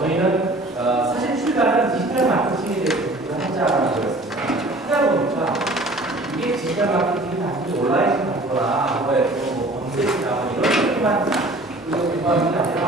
저희는 사실 출발은 디지털 마케팅에 대해서 하자라는 거였습니다. 하다 보니까 이게 디지털 마케팅이 단지 온라인 광고나 뭐 검색이나 뭐 이런 것만 공부하는 게 아니라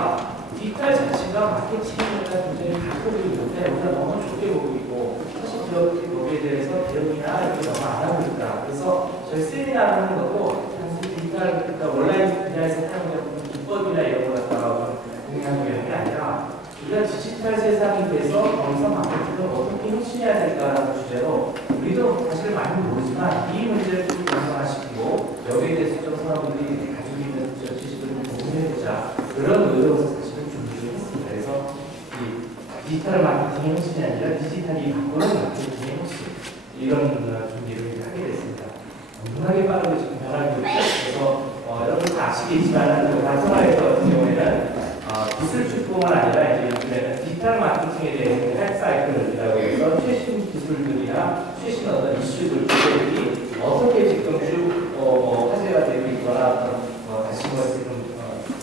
디지털 자체가 마케팅에 대한 굉장히 각도들이 있는데 우리가 너무 좋게 보고 있고 사실 기업에 대해서 대응이나 이렇게 너무 안 하고 있다. 그래서 저희 세미나를 하는 것도 단순히 디지털, 그러니까 온라인 분야에서 사용되는 기법이나 이런 걸 갖다가 공유하는 게 아니라 이런 디지털 세상이 돼서 거기서 마케팅을 어떻게 혁신해야 될까라는 주제로 우리도 사실 많이 모르지만 이 문제를 좀 명상화시키고 여기에 대해서 좀 사람들이 가지고 있는 지식을 좀 공유해보자 그런 의도에서 사실은 준비를 했습니다. 그래서 이 디지털 마케팅의 혁신이 아니라 디지털이 바꾸는 마케팅의 혁신 이런 준비를 하게 됐습니다. 엄청나게 빠르게 지금 변하고 있고 그래서 여러분 다 아시겠지만 다소마에서 같은 경우에는 기술뿐만 아니라 이제 요즘에는 디지털 마케팅에 대해서 헬 사이클이라고 해서 최신 기술들이나 최신 어떤 이슈들이 어떻게 지금 쭉 화제가 되고 있거나 다시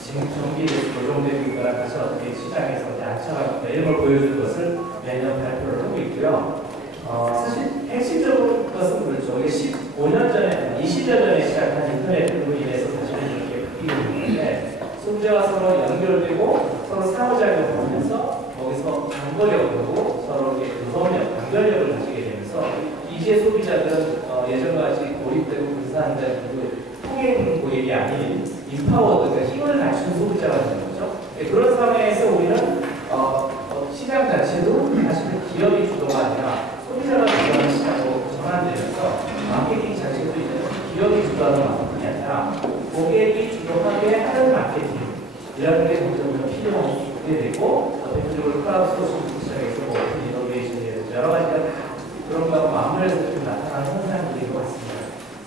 지금 정비돼서 조정되고 있거나 다시 어떻게 시장에서 안차가 이런 걸 보여주는 것을 매년 발표를 하고 있고요. 사실 핵심적으로 그것은 그렇죠. 이게 15년 전에, 20년 전에 시작한 인터넷으로 인해서 사실은 이렇게 바뀌고 있는데 소비자가 서로 연결되고 서로 상호작용을 하면서 거기서 장거리를 두고 서로 이렇게 무서운 연결력을 가지게 되면서 이제 소비자들은 예전같이 고립되고 분산된 통행 고객이 아닌 인파워드, 그러니까 힘을 갖춘 소비자가 되는 거죠. 그런 상황에서 우리는 시장 자체도 사실은 기업이 주도가 아니라 소비자가 주도하는 시장으로 전환되면서 마케팅 자체도 이제 기업이 주도하는 마케팅이 아니라 고객이 주도하게 하는 마케팅이라는 게 먼저 우리가 필요하게 되고 대표적으로 클라우드 소싱부터 시작해서 뭐 이노베이션이라든지 여러 가지가 다 그런 거하고 맞물려서 좀 나타나는 현상들인 것 같습니다.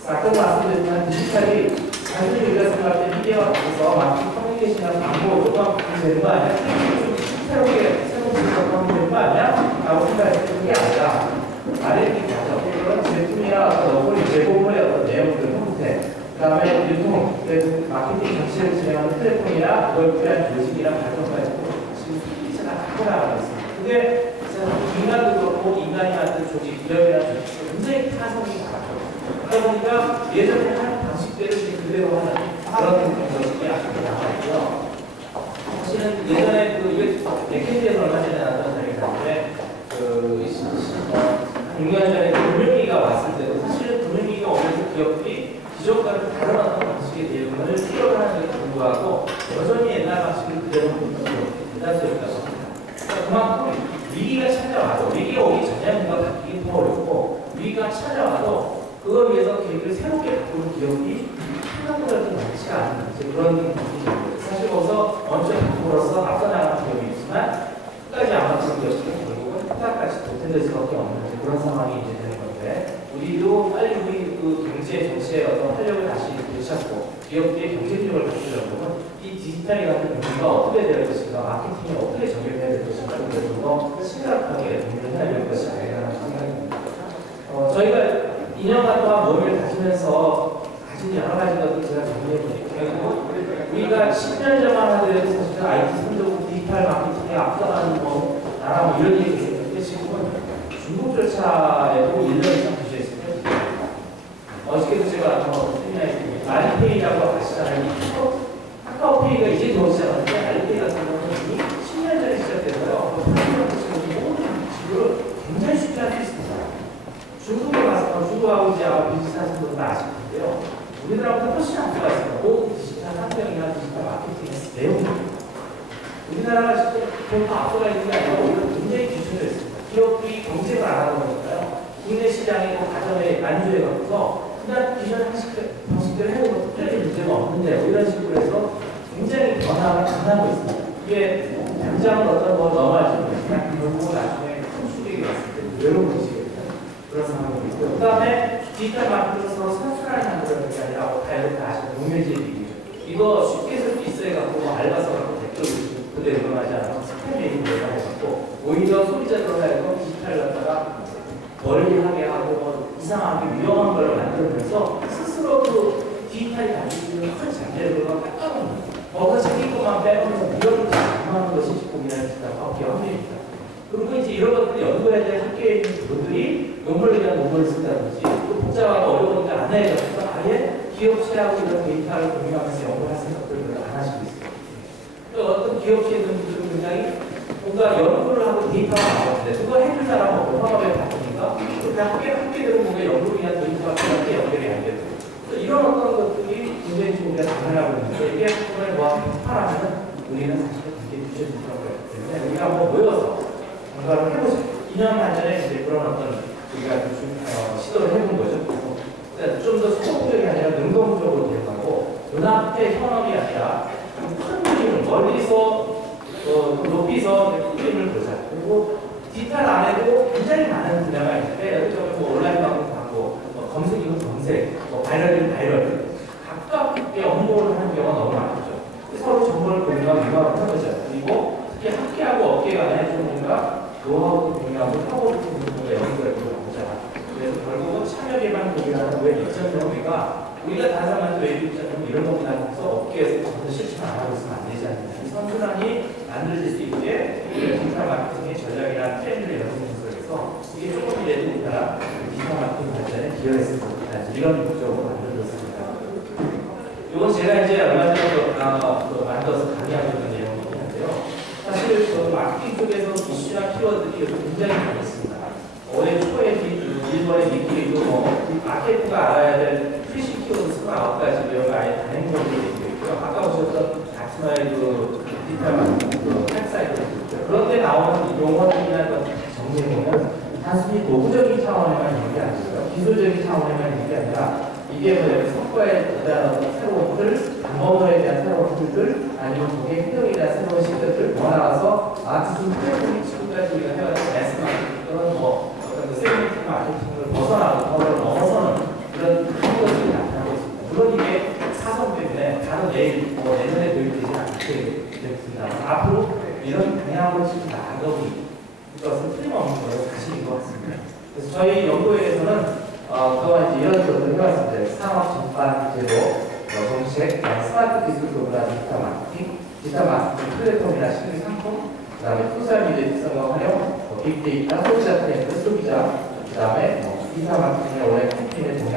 아까 말씀드렸지만 디지털이 단순히 우리가 생각할 때 미디어가 돼서 마케팅 커뮤니케이션이나 광고 조금 되는 거 아니야? 새롭게 하면 되는 거 아니야? 라고 생각했던 게 아니라 R&D 과정, 그런 제품이나 어떤 제공물의 어떤 내용들, 형태, 그 다음에 유통, 마케팅 전체를 진행하는 플랫폼이나 그걸 필요한 조직이나 과정까지 지금 이제가 다 나가고 있습니다. 그게 인간도 그렇고 인간이 만든 조직, 기업이라는 조직도 굉장히 타성이 다르죠. 그러다 보니까 예전에 하는 방식대로 그대로 하는 그런 방식이 앞으로 나와있고요. 사실은 예전에 이게 맥켄지에서 얼마 전에 나왔던 자리인데 한 6년 전에 금융위기가 왔을 때도 사실은 금융위기가 오면서 기업들이 기존과는 다른 어떤 방식의 대응을 필요하는데도 불구하고 여전히 옛날 방식을 그대로 하는 기업들이 대다수였다고 합니다. 그러니까 그만큼 위기가 찾아와도 위기가 오기 전에 뭔가 바뀌기 더 어렵고 위기가 찾아와도 그걸 위해서 계획을 새롭게 바꾸는 기업이 생각보다 좀 많지가 않은 그런 분위기입니다. 사실 거기서 먼저 바꾸어서 앞서 나가는 기업이 있지만 끝까지 안 맞춘 기업들은 결국은 끝까지 도태될 수밖에 없는 그런 상황이 이제 되는 건데 우리도 빨리 우리 그 경제 전체의 어떤 활력을 다시 되찾고 기업들의 경쟁력을 갖추려면 이 디지털이 갖는 경기가 어떻게 될 것인가, 마케팅이 어떻게 적용해야 될 것인가 이걸 좀 더 심각하게 고민을 해야 될 것이 아니라는 생각입니다. 저희가 2년간 동안 모임을 가지면서 가진 여러 가지 것들 제가 정리해보니까 우리가 10년 전만 하더라도 사실은 IT 선도국 디지털 마케팅에 앞서가는 나라 뭐 이런 얘기 있었는데 지금은 중국조차에도 1년 이상 부재했습니다. 어저께도 제가 세미나에 알리페이라고 아시잖아요. 카카오페이가 이제 더 시작하는데 알리페이 같은 경우는 이미 10년 전에 시작돼서요. 모든 지식을 굉장히 쉽게 할 수 있습니다. 중국에 가서 중국하고 이제 아마 비슷하신 분들은 아실 텐데요. 우리나라보다 훨씬 앞서가 있습니다. 모든 디지털 환경이나 디지털 마케팅의 내용입니다. 우리나라가 지금 더 앞서가 있는 게 아니라 오히려 굉장히 뒤쳐져 있습니다. 기업들이 경쟁을 안 하다 보니까요. 국내 시장의 가정에 안주해 갖고서 그냥 기존 방식대로 해도 특별히 문제가 없는데 이런 식으로 해서 굉장히 변화가 가능하고 있습니다. 이게 당장 어떤 뭐 넘어가지는 것이나 결국 나중에 큰 수익이 왔을 때 외로운 것이거든요. 그런 상황이 있고요. 그 다음에 디지털 마케팅을 서로 선순환을 만드는 게 아니라 다이어트 아시는 동일제비 이거 쉽게 쓸 수 있어야 갖고 뭐 알바서 갖고 댓글 그대로 일어나지 않아서 스팸이 들어가고 오히려 소비자들로 하여금 디지털 갖다가 멀리하게 하고 뭐 이상하게 위험한 걸 만들면서 스스로도 디지털이 가지고 있는 큰 잠재력을 깎아놓는 거기서 자기 것만 빼놓으면서 위험을 장악하는 것이 고민할 수 있다고 그리고 이제 이런 것들 연구해야 될 학계에 있는 분들이 논문에 대한 논문을 쓴다든지 또 복잡하고 어려우니까 안 해요. 그래서 아예 기업체하고 이런 데이터를 공유하면서 연구할 생각들을 안 하시고 있어요. 또 어떤 기업체에 있는 분들은 굉장히 뭔가 연구를 하고 데이터가 나오는데 그거 해줄 사람은 없고 화업에 바쁘니까 학계대로 보면 연구이나 데이터가 그렇게 연결이 안 되고 이런 어떤 것들이 굉장히 좀 우리가 당연하고 있는데 이게 그걸 뭐 하라면 우리는 사실 그렇게 주셔진 거라고 했기 때문에 우리가 한번 모여서 뭔가를 해보자. 2년 반 전에 이제 그런 어떤 우리가 시도를 해본 거죠. 좀 더 소극적이 아니라 능동적으로 대응하고 눈앞의 현업이 아니라 큰 그림을 멀리서 높이서 그림을 보자. 그리고 디지털 안에도 굉장히 많은 분야가 있는데 여기저기 뭐 온라인 광고, 검색이면 검색, 바이럴이면 바이럴 가깝게 업무를 하는 경우가 너무 많죠. 서로 정보를 공유하고 융합을 해보자. 그리고 특히 학계하고 업계 간에 좀 뭔가 노하우도 공유하고 협업을 공유하고 연구를 해보자. 그래서 결국은 참여 개발 공유라는 왜 2.0우리가 다른 사람한테 왜 2.0 이런 것보다 해서 업계에서 전혀 실천 안 하고 있으면 안 되지 않느냐. 이 선순환이 만들어질 수 있게 디지털 마케팅의 전략이나 트렌드를 연구하는 속에서 이게 조금이라도 우리나라 디지털 마케팅 발전에 기여했으면 좋겠다. 이런 목적으로 만들어졌습니다. 이건 제가 이제 얼마 전에 만들어서 강의하고 있는 내용이긴 한데요. 사실 마케팅 쪽에서 이슈나 키워드들이 굉장히 많이 있습니다. 올해 초에 일본의 니키리도 마케팅가 알아야 될 프리시 키워드 29가지 내용을 아예 단행본으로 되어 있고요. 아까 보셨던 다트마의 디지털 마케팅 웹사이트 그런데 나오는 용어들이나 정리해보면 단순히 도구적인 차원에만 있는 게 아니고요. 기술적인 차원에만 있는 게 아니라 이게 성과에 대한 새로운 틀, 방법에 대한 새로운 틀들, 아니면 고객 행동에 대한 새로운 시대들을 모아서 아티스트 플랫폼이 지금까지 우리가 해왔던 매스 마케팅 또는 어떤 세그멘트 마케팅을 벗어나고 그걸 넘어서는 그런 것들이 나타나고 있습니다. 물론 이게 사선 때문에 다른 내년에 도입되지 않게 되겠습니다. 앞으로 이런 방향으로 지금 나아가고 이것은 틀림없는 거예요. 사실인 것 같습니다. 그래서 저희 연구회에서는 그동안 이제 이런 것들을 해왔습니다. 산업 전반 제도, 정책, 스마트 기술 도구나 디지털 마케팅 플랫폼이나 신규 상품, 그 다음에 소셜미디어 특성과 활용, 빅데이터, 소비자 트렌드, 소비자, 그 다음에 디지털 마케팅의 원래 캠페인의 동향,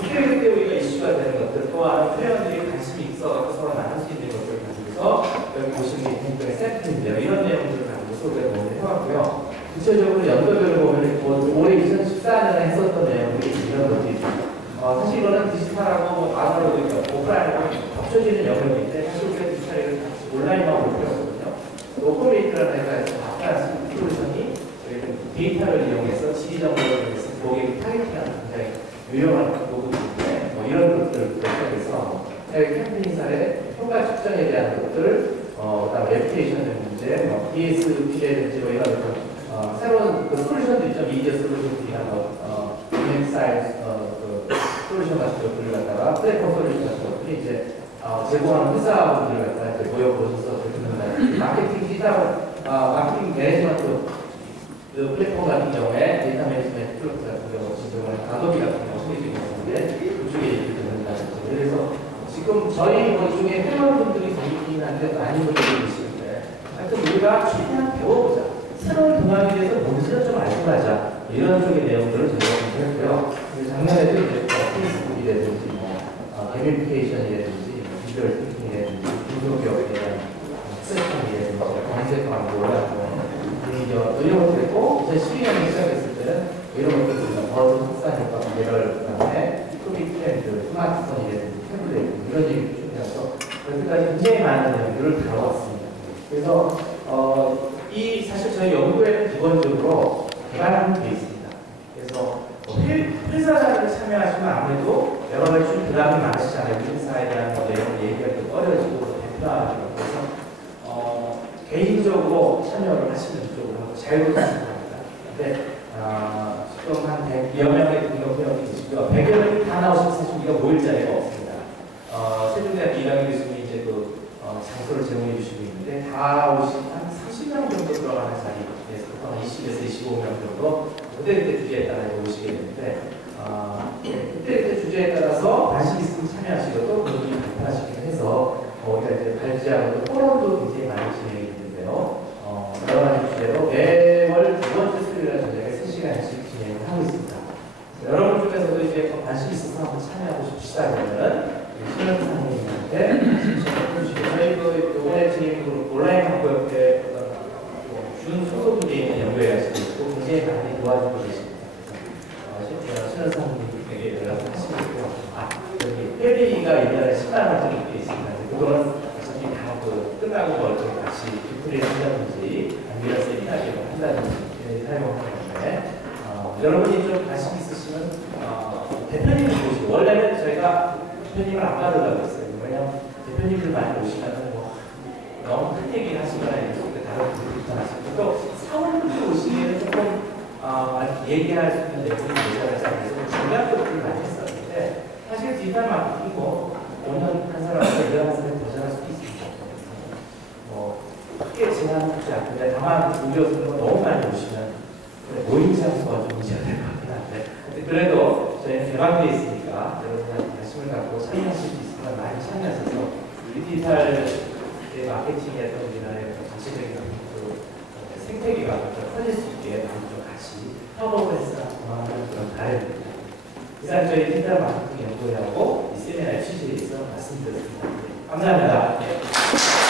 그때 우리가 이슈가 되는 것들 또한 회원들이 관심이 있어 서로 나눌 수 있는 것들을 가지고서 여기 보시면 굉장히 샘플인데요. 이런 내용들을 가지고서 우리가 논의를 해왔고요. 구체적으로 연도별로 보면 올해 2014년에 했었던 내용들이 이런 것들이 있습니다. 사실 이거는 디지털하고 아날로그, 오프라인하고 겹쳐지는 영역인데 사실 우리가 디지털을 온라인만 볼 필요가 없거든요. 오퍼레이트라는 회사에서 바깥 솔루션이 데이터를 이용해서 지리 정보를 이용해서 고객을 타겟팅하는 굉장히 유용한 도구인데 이런 것들을 계속해서 캠페인 사례, 효과 측정에 대한 것들, 그다음 레퓨테이션의 문제, DSP라든지 이런 새로운 솔루션도 있죠. 미디어 솔루션이나 웹사이트 솔루션 같은 것들을 갖다가 플랫폼 솔루션 같은 것들이 이제 제공하는 회사분들을 갖다가 이제 모여보셔서 듣는 마케팅 디지털 마케팅 매니지먼트 그 플랫폼 같은 경우에 데이터 매니지먼트 플랫폼 같은 경우 지금 아도비 같은 경우 소개되고 있는데 그쪽에 이렇게 듣는다든지 그래서 지금 저희 중에 회원분들이 있긴 한데 많은 분들이 계시는데 하여튼 우리가 최대한 배워보자. 새로운 동향에 대해서 뭔지는 좀 알고 가자. 이런 쪽의 내용들을 저희가 공부했고요. 작년에도 이제 페이스북이라든지 게미피케이션이라든지 비주얼 띵킹이라든지 중소기업에 대한 플랫폼이라든지 검색 광고라든지 이런 것도 있고 2012년에 시작했을 때는 이런 것들을 버즈 확산 효과 개별 그다음에 소비 트렌드, 스마트폰이라든지 태블릿 이런 얘기를 쭉 해서 여기까지 굉장히 많은 내용들을 다뤄왔습니다. 그래서 사실 저희 연구에는 기본적으로 개발하는 게 있습니다. 그래서 회사장을 참여하시면 아무래도 여러 가지 좀 부담이 많으시잖아요. 회사에 대한 내용을 얘기할 때 꺼려지고 대표하고 그래서 개인적으로 참여를 하시는 쪽으로 자유롭게 생각합니다. 근데 지금 한 100여 명의 등록 회원이 계시고요. 100여 명이 다 나오시면 사실 우리가 모일 자리가 없습니다. 세종대학 이강희 교수님이 이제 장소를 제공해 주시고 있는데 다 오신 한 30명 정도 들어가는 자리에서 한 20에서 25명 정도 그때그때 주제에 따라 오시게 되는데 그때그때 주제에 따라서 관심 있으면 참여하시고 또 그분이 발표하시기도 해서 우리가 이제 발제하고 포럼도 굉장히 많이 진행이 있는데요. 여러 가지 주제로 매 모임이라든지 아니면 세미나를 한다든지 사용하는 건데 여러분이 좀 관심 있으시면 대표님을 모시고 원래는 저희가 대표님을 안 받으려고 했어요. 왜냐면 대표님들 많이 오시면 뭐 너무 큰 얘기 하시거나 이렇게 다른 분들이 불편하시고 또 사원분들 오시기에는 조금 얘기할 수 있는 내용이 모자라지 않아서 중요한 것들을 많이 했었는데 사실 디지털 마케팅 뭐 5년 한 사람에서 1년 한 사람이 더 잘할 수도 있습니다. 크게 제한하지 않는데 다만 우려스러운 거 너무 많이 오시면 모임 장소가 좀 문제가 될 것 같긴 한데 그래도 저희는 개방되어 있으니까 여러분들한테 관심을 갖고 참여하실 수 있으면 많이 참여하셔서 디지털 마케팅의 어떤 우리나라의 전체적인 그 생태계가 좀 커질 수 있게 많이 좀 같이 협업을 해서 고마워하는 그런 바람입니다. 이상 저희 디지털 마케팅 연구회하고 이 세미나의 취지에 있어 말씀드렸습니다. 감사합니다.